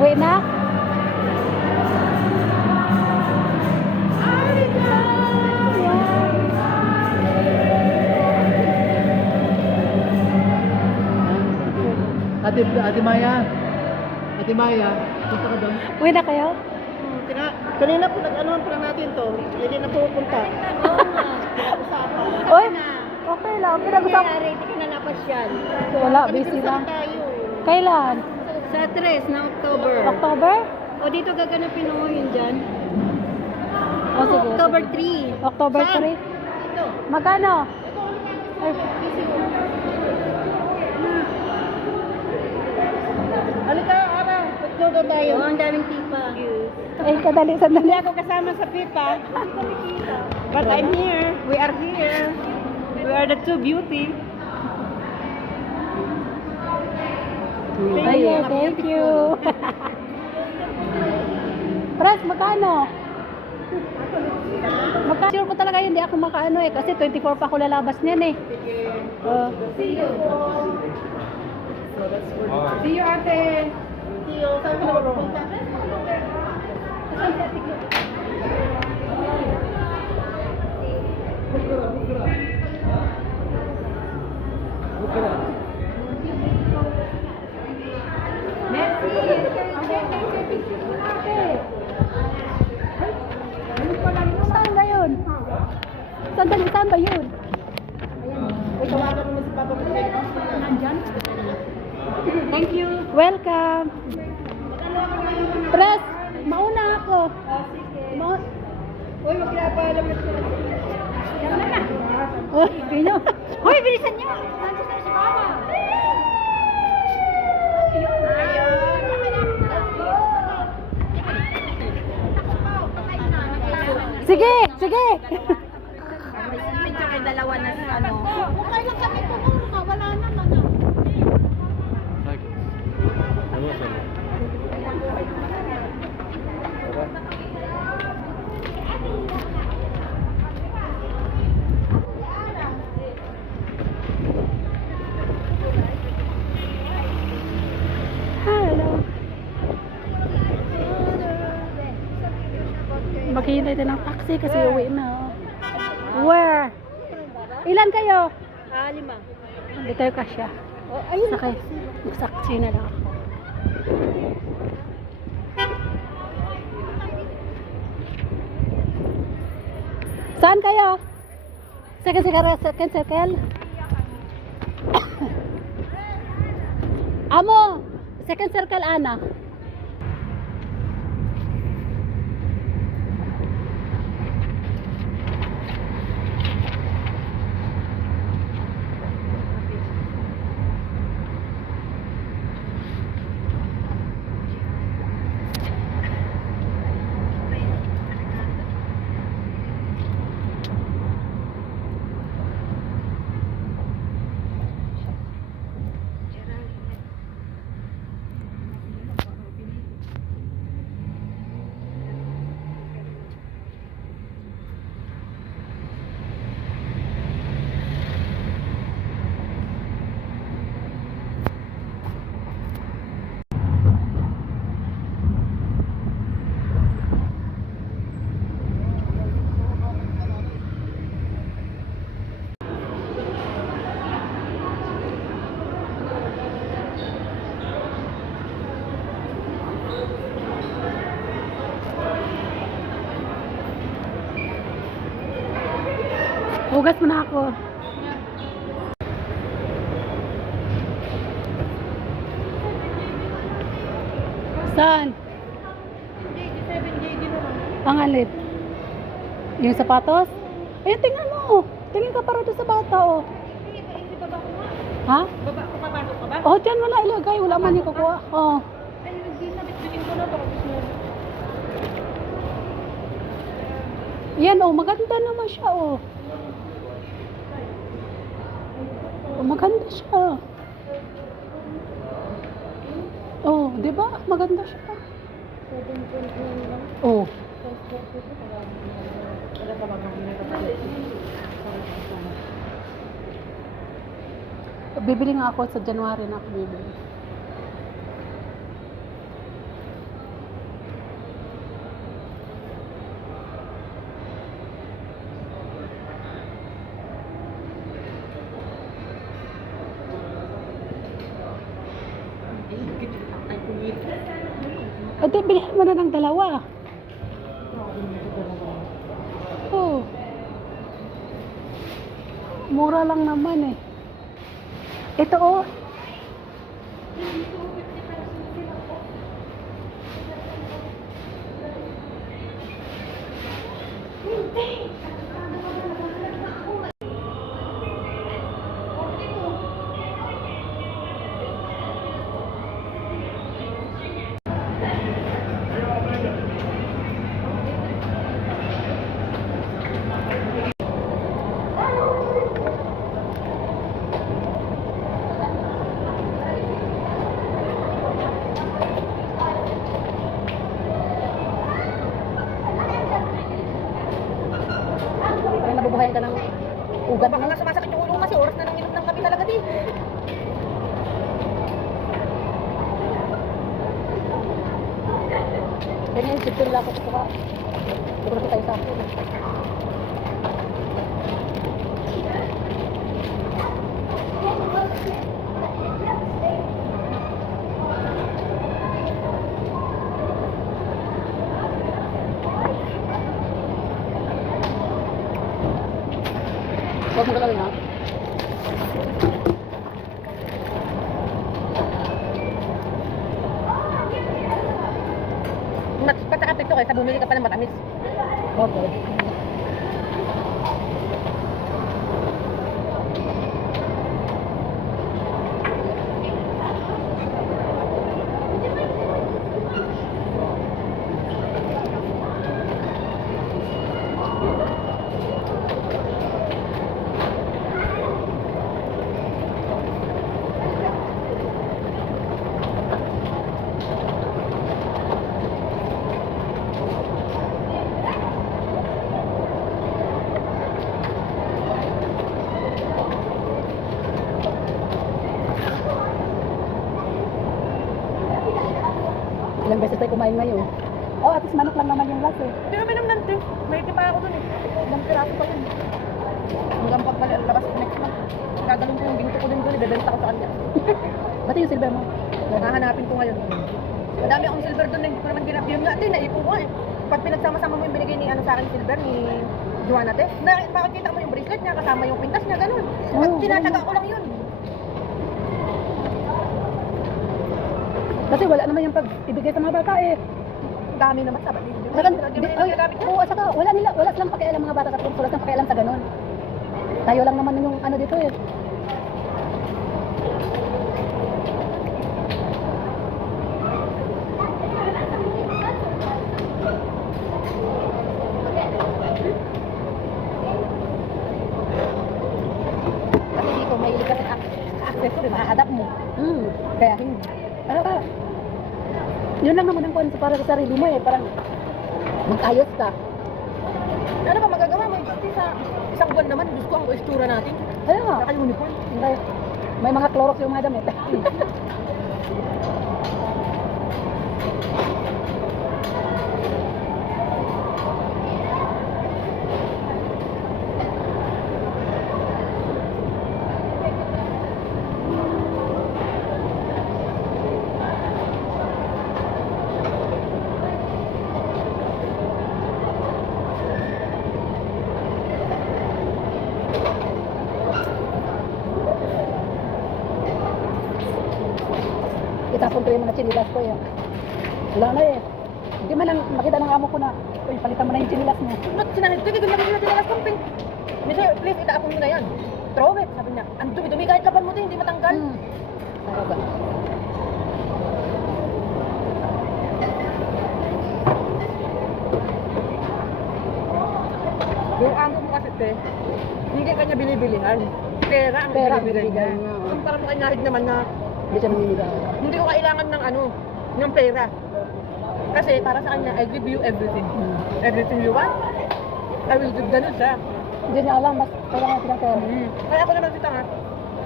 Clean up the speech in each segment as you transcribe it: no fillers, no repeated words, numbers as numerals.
Wait na. Ate Maya. Ate Maya, punta ka doon. Wait na kayo? Kanina po nag-anuhan pa lang natin to. Hindi na pupunta. Oy, okay lang. Pinag-usap. Ready ka na napasyal. Wala, busy lang. Tayo. Kailan? Sa 3 na October. October? O dito gaganapin mo yun dyan. Oh, sige. October sige. 3. October Saan? 3. Ito. Magkano? Ay, Halika, Ara. Nagjoga tayo. Oh, ang daming tipa. ay kadali, sandali. Hindi ako kasama sa pipa. But I'm here. We are here. We are the two beauty. Ay, thank you. Pres, magkano? Sure ko talaga hindi ako makaano eh. Kasi 24 pa ako lalabas niyan eh. See you, ate. See you. Saan ka na pupunta? Saan ba yun? Sandali, saan ba yun? Tawagan mo si Papa Pwede. Nandyan? Thank you. Welcome. Pres, mauna ako. Uy, magpapaalam na sila. Oh, pino. Uy, bilisan niyo. Nandiyan na si Mama. Sige, sige. Medyo kay dalawa na ano. Okay lang kami pumunta. Wala naman. Hello. Maghihintay din ng taxi kasi uwi na. Where? Ilan kayo? 5. Hindi kayo kasya. Oh, ayun. Sakay. Magsaksi na lang ako. Saan kayo? Second circle? Amo! Second circle, Ana. Hugas mo na ako. Saan? Ang alin? Yung sapatos? Eh, tingnan mo. Tingin ka para doon sa bata, oh. Ha? Baba, papasok ka ba? Oh, dyan wala ilagay. Wala man yung kukuha. Oh. Ay, nabit-bitin ko na to. Yan, oh. Maganda naman siya, oh. Oh, maganda siya. Oh, di ba? Maganda siya. Oh. Bibili nga ako sa January na ako bibili. Ate, bilhin mo na ng dalawa. Oh. Mura lang naman eh. Ito oh. Ay, nabubuhayan ka ng ugat Baka mo. nga sumasakit yung ulo ko kasi oras na nang inom ng kape talaga din. Ganyan yung sipin lang ako sa ka. Siguro tayo sa akin. Huwag mo galawin ha. Mas patakapit to kaysa bumili ka pa ng matamis. Okay. Ilang beses tayo kumain ngayon. Oh, at least manok lang naman yung last eh. Hindi kami naman nante. May tipa ako dun eh. Ilang piraso pa yun. Hanggang pagpali labas next month. Gagalong ko yung binto ko din dun. Ibebenta ko sa kanya. Pati yung silver mo. Hahanapin ko ngayon. Madami akong silver dun. Hindi ko naman ginap. Yung nga, naipon ko eh. Pag pinagsama-sama mo yung binigay ni ano sa akin silver ni Joanna te. Na, bakit kita mo yung bracelet niya kasama yung pintas niya ganun. Pag tinataga ko lang yun. Kasi wala naman yung pag-ibigay sa mga bata eh. Dami naman sa batin. Saka, oo, saka wala silang pakialam mga bata sa wala silang pakialam sa ganun. Tayo lang naman yung ano dito eh. Kasi dito may ilikas sa accessory, makahadap mo. Kaya hindi. Ano ka? Yun lang naman ang kung para sa sarili mo eh. Parang mag-ayos ka. Ano ba magagawa mo? Sa isang buwan naman, Diyos ko ang istura natin. Ayun nga. Naka-uniform. May mga Clorox yung mga damit. Itapon ko yung mga chinilas ko yun. Wala na eh. Hindi man lang makita ng amo ko na, uy, palitan mo na yung chinilas mo. Ba't sinahid ko? Bigyan mo na tinalas camping. Mister, please, itaapon mo na yan. Throw it, sabi niya. Ang dumi-dumi, kahit kapan mo din, hindi matanggal. Ano ba? Yung amo mo kasi, te, hindi kanya binibilihan. Pera ang Pera ang binibilihan niya. binibigay niya, oh. Kung parang kinahid naman na Hindi siya namimigay. hindi ko kailangan ng ano, ng pera. Kasi para sa kanya, I give you everything. Everything you want, I will give. Ganun siya. Hindi niya alam, mas kailangan natin ng pera. Kaya ako naman si Tanga.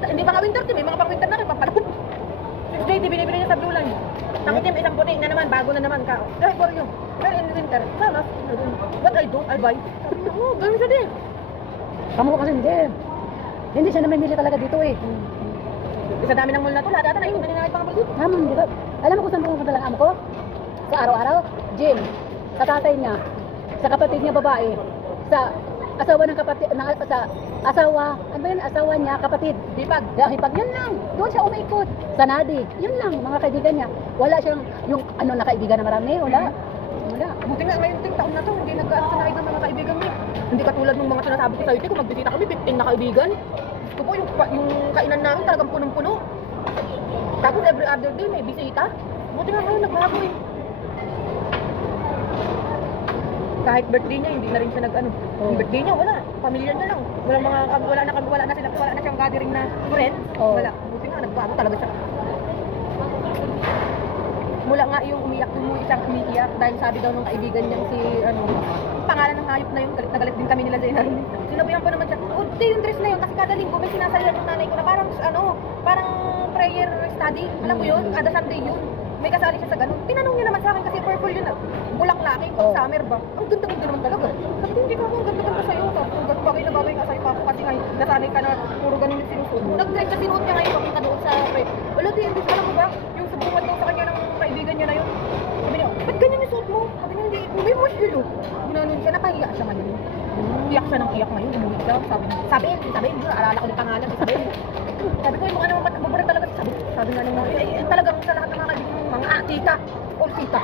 Hindi mga winter team, may mga pang winter na rin, papalapot. 6 day, binibili niya sa Blue Line. Ang team, isang puti na naman, bago na naman ka. Eh, for you. Well, in winter, sama. What I do, I buy. Sabi niya, oh, ganun siya din. Kamu ko kasi hindi. Hindi siya namimili talaga dito eh. Sa dami ng mall na to, lahat ata na yun, naninahit pa nga dito. Naman, di ba? Alam mo kung saan pumunta lang amo ko? Sa araw-araw? Gym. Sa tatay niya. Sa kapatid niya babae. Sa asawa ng kapatid, sa asawa, ano ba yun? Asawa niya, kapatid. Hipag. Hipag, yun lang. Doon siya umaikot. Sa Nadi. Yun lang, mga kaibigan niya. Wala siyang, yung ano na kaibigan na marami. Wala. Wala. Buti nga ngayon ting taon na to, hindi nag-sanay ng mga kaibigan mo. Hindi katulad ng mga sinasabi ko sa iyo, kung magbisita kami, 15 na kaibigan. Gusto ko yung kainan namin talagang punong-puno. Tapos every other day may bisita. Buti nga ngayon nagbago eh. Kahit birthday niya, hindi na rin siya nag-ano. Yung birthday niya, wala. Pamilya niya lang. Wala na siyang gathering na friend. Oo. Wala. Buti nga, nagbago talaga siya. Mula nga yung umiyak dun mo isang umiiyak dahil sabi daw nung kaibigan niyang si ano, pangalan ng hayop na yun, galit na galit din kami nila Zainal. Sinabihan ko naman siya, di yung dress na yun kasi kada linggo may sinasayaw yung nanay ko na parang ano, parang prayer study, alam mo yun, kada Sunday yun. May kasali siya sa ganun. Tinanong niya naman sa akin kasi purple yun, bulaklaki, Oh. summer ba? Ang ganda-ganda naman talaga. Sabi ko, hindi ka ako, ang ganda-ganda sa'yo. Sabi ko, ganun bagay na bagay nga sa'yo pa ako kasi ngayon, nasanay ka na puro ganun yung sinusuot mo. Nag-dress na sinuot niya ngayon, papunta doon sa wala din, hindi alam mo ba? Yung subungan daw sa kanya ng kaibigan niya na yun. Sabi niya, ba't ganyan yung suot mo? Sabi niya, hindi mo shilo. Ginanon siya, napahiya siya ngayon. Iyak siya ng iyak ngayon, umuwi siya. Sabi, alala ko yung pangalan, sabi ko, yung mga naman mabuburin talaga. Sabi nga nung talagang sa lahat ng mga kaibigan, mga tita, all tita.